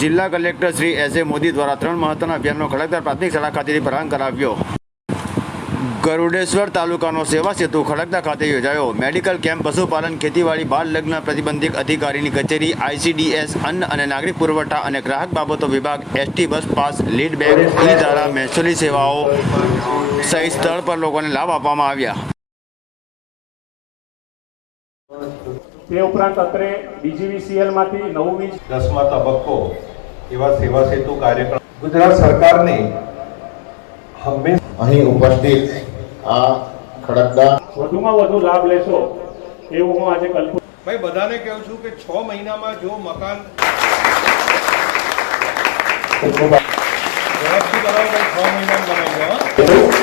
જિલ્લા collector Shri S A Modi દ્વારા ત્રણ મહત્વના અભિયાનનો ખડકદર પ્રાથમિક શાળા ખાતેથી પ્રારંભ કરાવ્યો. ગરુડેશ્વર તાલુકાનો સેવા સેતુ ખડકદા ખાતે યોજાયો. મેડિકલ કેમ્પ, પશુપાલન, ખેતીવાડી, બાળ લગ્ન પ્રતિબંધિત અધિકારીની કચેરી આઈસીડીએસ અન્ન અને નાગરિક પુરવઠા અને ગ્રાહક બાબતો વિભાગ ST bus pass, lead bank E Dhara, મહેસૂલી સેવાઓ સહિત સ્થળ પર લોકોને લાભ આપવામાં આવ્યા. તે ઉપરાંત અત્રે બીજીવીસીએલમાંથી નવું વીજ દસમા તબક્કો એવા સેવા સેતુ કાર્યક્રમ. ગુજરાત સરકારની હંમેશા અહીં ઉપસ્થિત આ ખડકદા વધુમાં વધુ લાભ લેશો એવું હું આજે કલ્પના ભાઈ બધાને કહું છું કે છ મહિનામાં જો મકાન ઝડપથી કરાવો ભાઈ છ મહિનામાં બનાવી દો હં?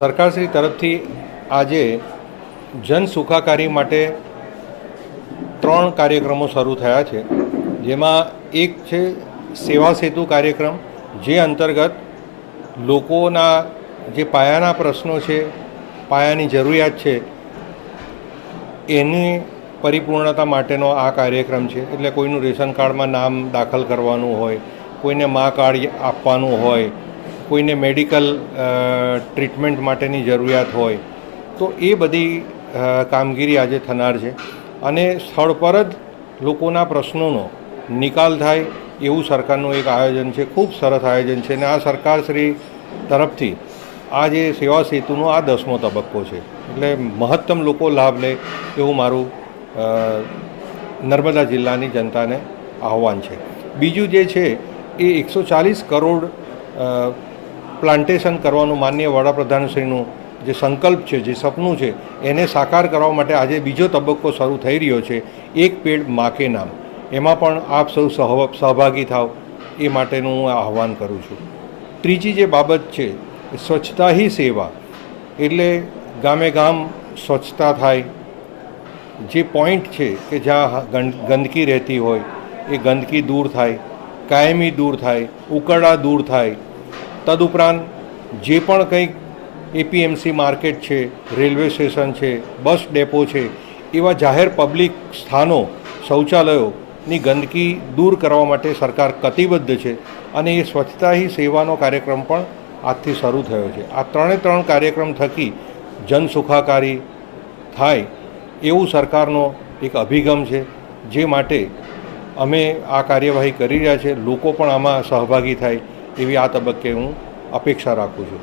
સરકારશ્રી તરફથી આજે જન સુખાકારી માટે ત્રણ કાર્યક્રમો શરૂ થયા છે. જેમાં એક છે સેવા સેતુ કાર્યક્રમ, જે અંતર્ગત લોકોના જે પાયાના પ્રશ્નો છે, પાયાની જરૂરિયાત છે એની પરિપૂર્ણતા માટેનો આ કાર્યક્રમ છે. એટલે કોઈનું રેશન કાર્ડમાં નામ દાખલ કરવાનું હોય, કોઈને મા કાર્ડ આપવાનું હોય, કોઈને મેડિકલ ટ્રીટમેન્ટ માટેની જરૂરિયાત હોય, તો એ બધી કામગીરી આજે થનાર છે. અને સ્થળ પર જ લોકોના પ્રશ્નોનો નિકાલ થાય એવું સરકારનું એક આયોજન છે. ખૂબ સરસ આયોજન છે. અને આ સરકારશ્રી તરફથી આ જે સેવા સેતુનો આ દસમો તબક્કો છે. એટલે મહત્તમ લોકો લાભ લે એવું મારું નર્મદા જિલ્લાની જનતાને આહવાન છે. બીજું જે છે, એ એકસો ચાલીસ કરોડ પ્લાન્ટેશન કરવાનું માન્ય વડાપ્રધાનશ્રીનું જે સંકલ્પ છે, જે સપનું છે, એને સાકાર કરવા માટે આજે બીજો તબક્કો શરૂ થઈ રહ્યો છે, એક પેડ માકે નામ. એમાં પણ આપ સૌ સહભાગી થાવ એ માટેનું હું આહવાન કરું છું. ત્રીજી જે બાબત છે સ્વચ્છતા હી સેવા. એટલે ગામે ગામ સ્વચ્છતા થાય. જે પોઈન્ટ છે કે જ્યાં ગંદકી રહેતી હોય, એ ગંદકી દૂર થાય, કાયમી દૂર થાય, ઉકરડા દૂર થાય. તદુપરાંત જે પણ કંઈક એપીએમસી માર્કેટ છે, રેલવે સ્ટેશન છે, બસ ડેપો છે, એવા જાહેર પબ્લિક સ્થાનો, શૌચાલયોની ગંદકી દૂર કરવા માટે સરકાર કટિબદ્ધ છે. અને એ સ્વચ્છતા હી સેવાનો કાર્યક્રમ પણ આજથી શરૂ થયો છે. આ ત્રણે ત્રણ કાર્યક્રમ થકી જન સુખાકારી થાય એવું સરકારનો એક અભિગમ છે, જે માટે અમે આ કાર્યવાહી કરી રહ્યા છે. લોકો પણ આમાં સહભાગી થાય એવી આ તબક્કે હું અપેક્ષા રાખું છું.